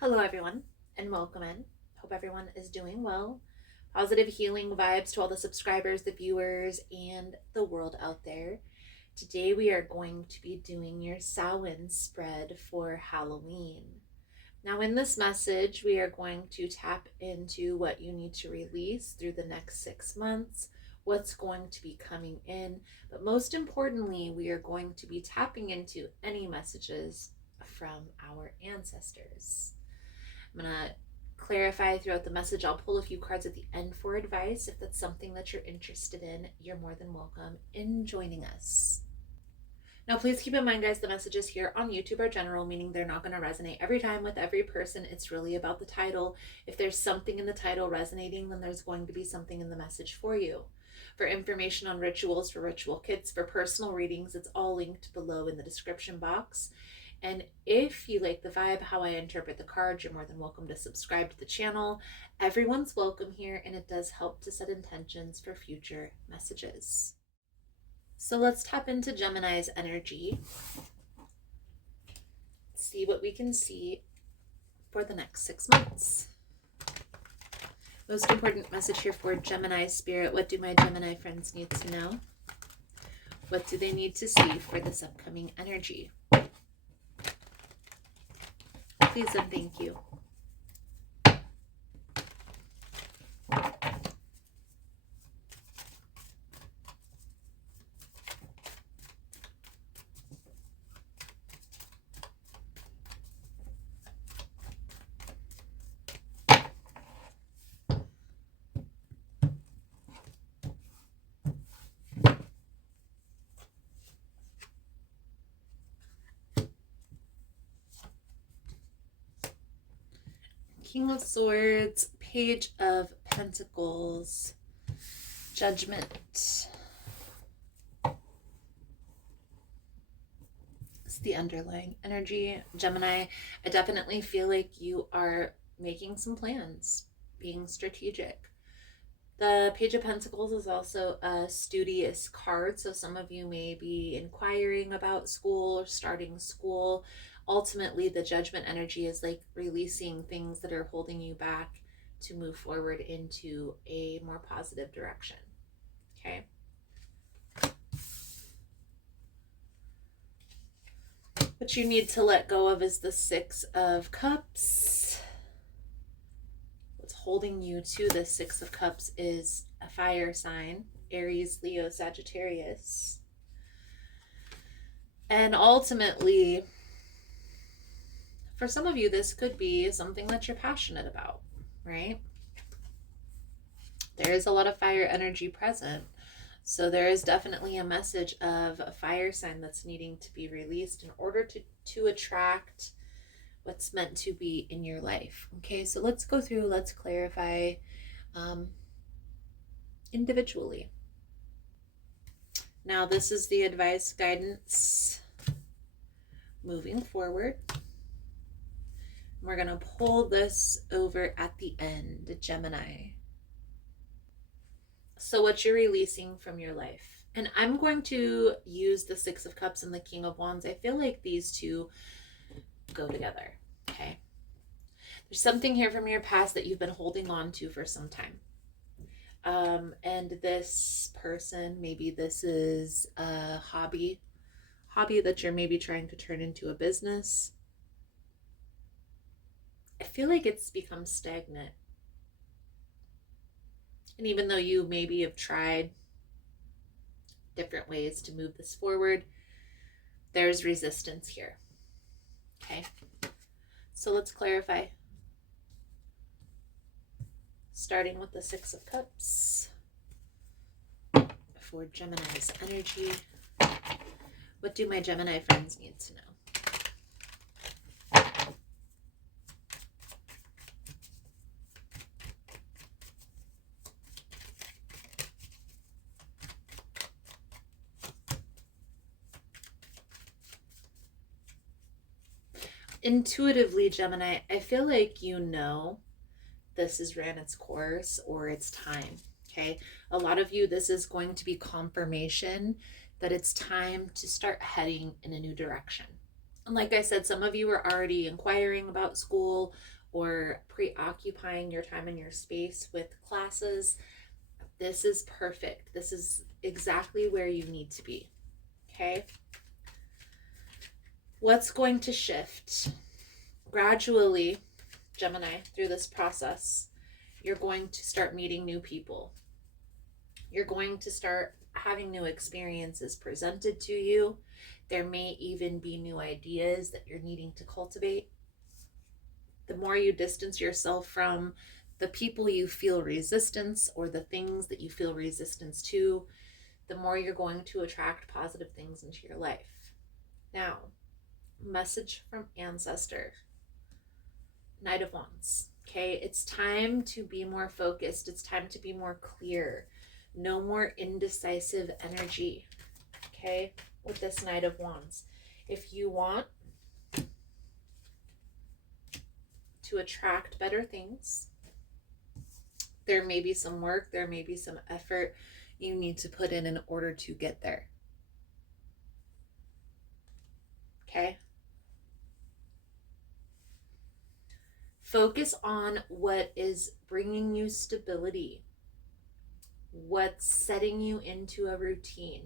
Hello, everyone, and welcome in. Hope everyone is doing well. Positive healing vibes to all the subscribers, the viewers, and the world out there. Today, we are going to be doing your Samhain spread for Halloween. Now, in this message, we are going to tap into what you need to release through the next 6 months, what's going to be coming in, but most importantly, we are going to be tapping into any messages from our ancestors. I'm going to clarify throughout the message. I'll pull a few cards at the end for advice. If that's something that you're interested in, you're more than welcome in joining us. Now, please keep in mind, guys, the messages here on YouTube are general, meaning they're not going to resonate every time with every person. It's really about the title. If there's something in the title resonating, then there's going to be something in the message for you. For information on rituals, for ritual kits, for personal readings, it's all linked below in the description box. And if you like the vibe, how I interpret the cards, you're more than welcome to subscribe to the channel. Everyone's welcome here, and it does help to set intentions for future messages. So let's tap into Gemini's energy. See what we can see for the next 6 months. Most important message here for Gemini spirit. What do my Gemini friends need to know? What do they need to see for this upcoming energy? Please and thank you. King of Swords, Page of Pentacles, Judgment. It's the underlying energy. Gemini, I definitely feel like you are making some plans, being strategic. The Page of Pentacles is also a studious card, so some of you may be inquiring about school or starting school. Ultimately, the Judgment energy is like releasing things that are holding you back to move forward into a more positive direction. Okay. What you need to let go of is the Six of Cups. What's holding you to the Six of Cups is a fire sign, Aries, Leo, Sagittarius. And ultimately, for some of you, this could be something that you're passionate about, right? There is a lot of fire energy present. So there is definitely a message of a fire sign that's needing to be released in order to attract what's meant to be in your life. Okay, so let's go through, let's clarify individually. Now, this is the advice guidance moving forward. We're going to pull this over at the end, Gemini. So what you're releasing from your life. And I'm going to use the Six of Cups and the King of Wands. I feel like these two go together, okay? There's something here from your past that you've been holding on to for some time. And this person, maybe this is a hobby that you're maybe trying to turn into a business. I feel like it's become stagnant. And even though you maybe have tried different ways to move this forward, there's resistance here. Okay, so let's clarify. Starting with the Six of Cups for Gemini's energy. What do my Gemini friends need to know? Intuitively, Gemini, I feel like you know this has ran its course or it's time. Okay, a lot of you, this is going to be confirmation that it's time to start heading in a new direction. And like I said, some of you are already inquiring about school or preoccupying your time and your space with classes. This is perfect. This is exactly where you need to be. Okay? What's going to shift? Gradually, Gemini, through this process, you're going to start meeting new people. You're going to start having new experiences presented to you. There may even be new ideas that you're needing to cultivate. The more you distance yourself from the people you feel resistance or the things that you feel resistance to, the more you're going to attract positive things into your life. Now, message from ancestor. Knight of Wands. Okay, it's time to be more focused. It's time to be more clear. No more indecisive energy. Okay, with this Knight of Wands. If you want to attract better things, there may be some work, there may be some effort you need to put in order to get there. Okay? Focus on what is bringing you stability, what's setting you into a routine,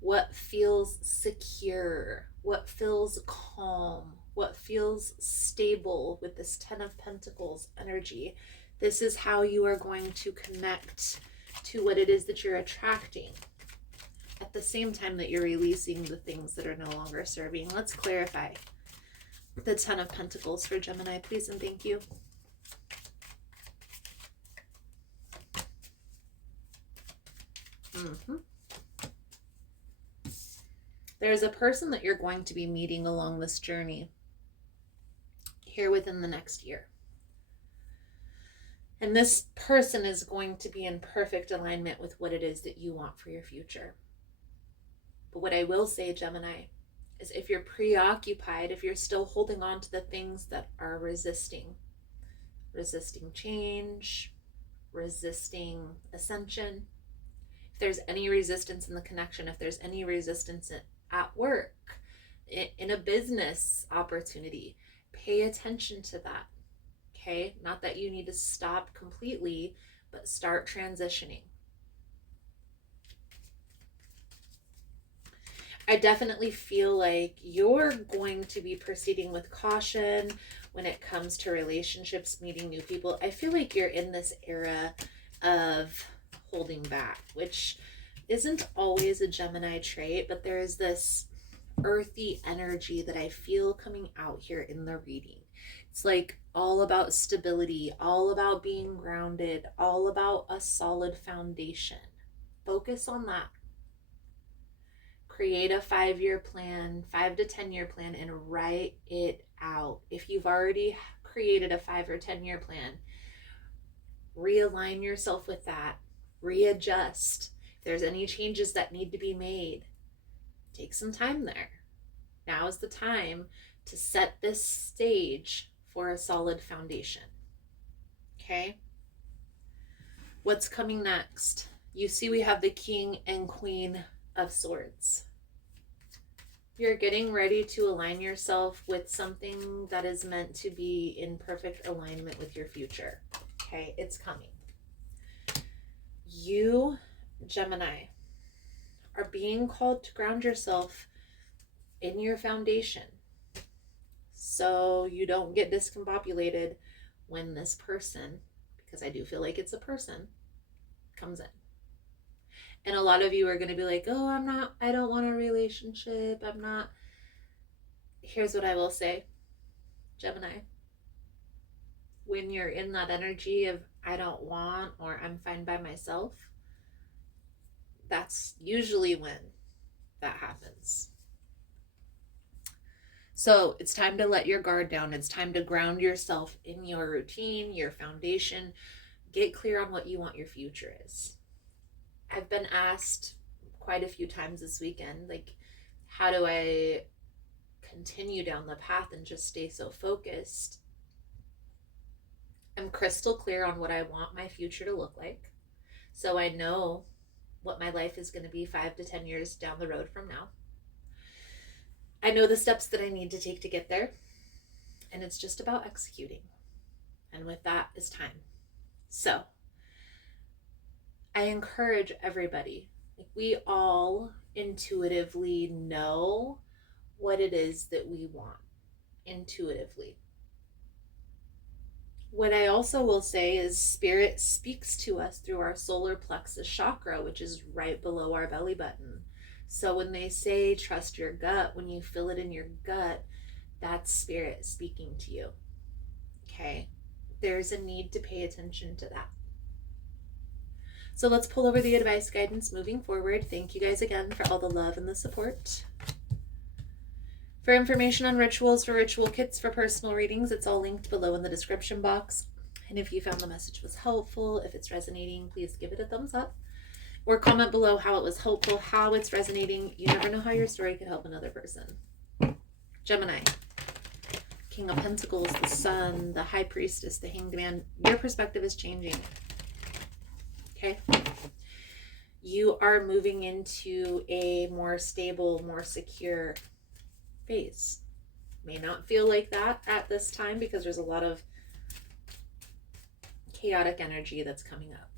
what feels secure, what feels calm, what feels stable with this 10 of Pentacles energy. This is how you are going to connect to what it is that you're attracting at the same time that you're releasing the things that are no longer serving. Let's clarify the 10 of Pentacles for Gemini, please and thank you. There's a person that you're going to be meeting along this journey here within the next year. And this person is going to be in perfect alignment with what it is that you want for your future. But what I will say, Gemini, is if you're preoccupied, if you're still holding on to the things that are resisting change, resisting ascension, if there's any resistance in the connection, if there's any resistance at work, in a business opportunity, pay attention to that. Okay? Not that you need to stop completely, but start transitioning. I definitely feel like you're going to be proceeding with caution when it comes to relationships, meeting new people. I feel like you're in this era of holding back, which isn't always a Gemini trait, but there is this earthy energy that I feel coming out here in the reading. It's like all about stability, all about being grounded, all about a solid foundation. Focus on that. Create a 5-year plan, 5 to 10-year plan, and write it out. If you've already created a 5 or 10-year plan, realign yourself with that. Readjust. If there's any changes that need to be made, take some time there. Now is the time to set this stage for a solid foundation. Okay? What's coming next? You see we have the King and Queen of Swords. You're getting ready to align yourself with something that is meant to be in perfect alignment with your future. Okay, it's coming. You, Gemini, are being called to ground yourself in your foundation so you don't get discombobulated when this person, because I do feel like it's a person, comes in. And a lot of you are going to be like, oh, I don't want a relationship. Here's what I will say, Gemini. When you're in that energy of I don't want, or I'm fine by myself, that's usually when that happens. So it's time to let your guard down. It's time to ground yourself in your routine, your foundation. Get clear on what you want your future is. I've been asked quite a few times this weekend, like, how do I continue down the path and just stay so focused? I'm crystal clear on what I want my future to look like. So I know what my life is going to be 5 to 10 years down the road from now. I know the steps that I need to take to get there, and it's just about executing. And with that is time. So I encourage everybody, like, we all intuitively know what it is that we want intuitively. What I also will say is spirit speaks to us through our solar plexus chakra, which is right below our belly button. So when they say trust your gut, when you feel it in your gut, that's spirit speaking to you. Okay? There's a need to pay attention to that. So let's pull over the advice guidance moving forward. Thank you guys again for all the love and the support. For information on rituals, for ritual kits, for personal readings, it's all linked below in the description box. And if you found the message was helpful, if it's resonating, please give it a thumbs up. Or comment below how it was helpful, how it's resonating. You never know how your story could help another person. Gemini, King of Pentacles, the Sun, the High Priestess, the Hanged Man. Your perspective is changing. Okay? You are moving into a more stable, more secure phase. May not feel like that at this time because there's a lot of chaotic energy that's coming up.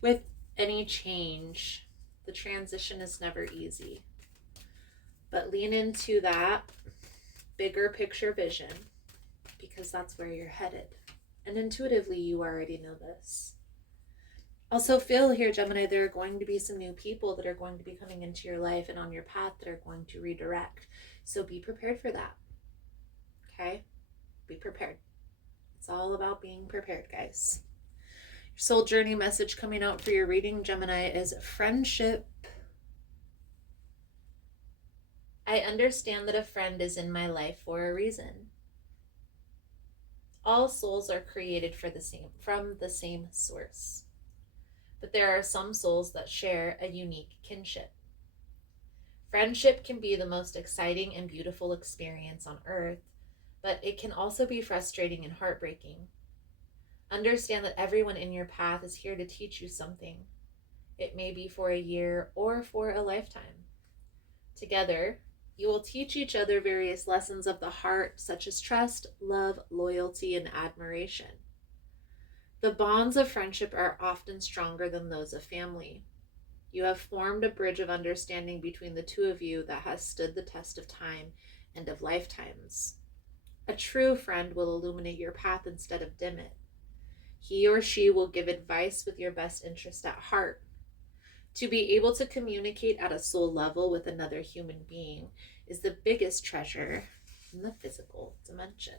With any change, the transition is never easy. But lean into that bigger picture vision because that's where you're headed. And intuitively, you already know this. Also feel here, Gemini, there are going to be some new people that are going to be coming into your life and on your path that are going to redirect. So be prepared for that. Okay? Be prepared. It's all about being prepared, guys. Your soul journey message coming out for your reading, Gemini, is friendship. I understand that a friend is in my life for a reason. All souls are created from the same source. But there are some souls that share a unique kinship. Friendship can be the most exciting and beautiful experience on earth, but it can also be frustrating and heartbreaking. Understand that everyone in your path is here to teach you something. It may be for a year or for a lifetime. Together, you will teach each other various lessons of the heart, such as trust, love, loyalty, and admiration. The bonds of friendship are often stronger than those of family. You have formed a bridge of understanding between the two of you that has stood the test of time and of lifetimes. A true friend will illuminate your path instead of dim it. He or she will give advice with your best interest at heart. To be able to communicate at a soul level with another human being is the biggest treasure in the physical dimension.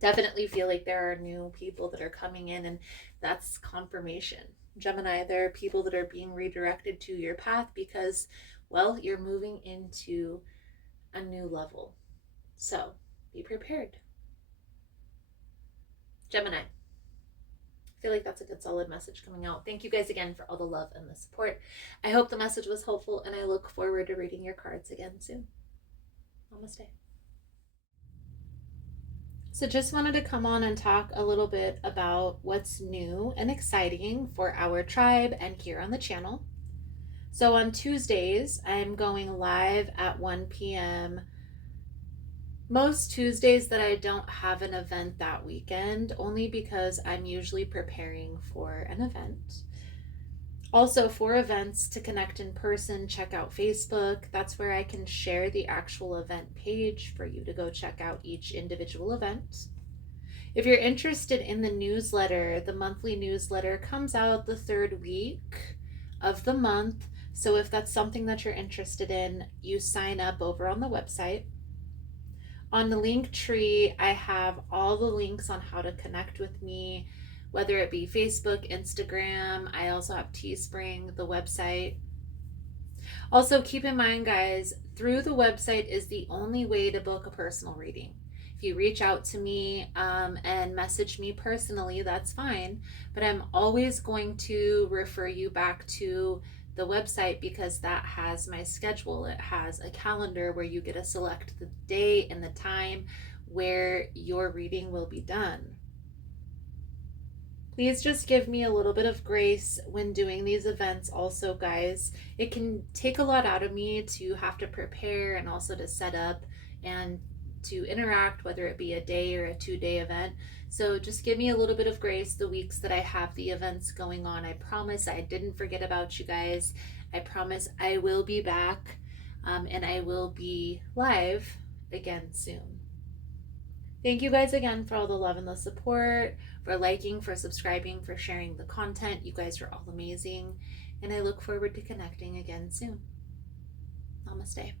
Definitely feel like there are new people that are coming in, and that's confirmation. Gemini, there are people that are being redirected to your path because, well, you're moving into a new level. So be prepared. Gemini, I feel like that's a good solid message coming out. Thank you guys again for all the love and the support. I hope the message was helpful, and I look forward to reading your cards again soon. Namaste. So just wanted to come on and talk a little bit about what's new and exciting for our tribe and here on the channel. So on Tuesdays, I'm going live at 1 p.m. Most Tuesdays that I don't have an event that weekend, only because I'm usually preparing for an event. Also, for events to connect in person, check out Facebook. That's where I can share the actual event page for you to go check out each individual event. If you're interested in the newsletter, the monthly newsletter comes out the third week of the month. So if that's something that you're interested in, you sign up over on the website. On the link tree, I have all the links on how to connect with me, whether it be Facebook, Instagram. I also have Teespring, the website. Also, keep in mind, guys, through the website is the only way to book a personal reading. If you reach out to me and message me personally, that's fine. But I'm always going to refer you back to the website because that has my schedule. It has a calendar where you get to select the day and the time where your reading will be done. Please just give me a little bit of grace when doing these events also, guys. It can take a lot out of me to have to prepare and also to set up and to interact, whether it be a day or a 2-day event. So just give me a little bit of grace the weeks that I have the events going on. I promise I didn't forget about you guys. I promise I will be back, and I will be live again soon. Thank you guys again for all the love and the support, for liking, for subscribing, for sharing the content. You guys are all amazing, and I look forward to connecting again soon. Namaste.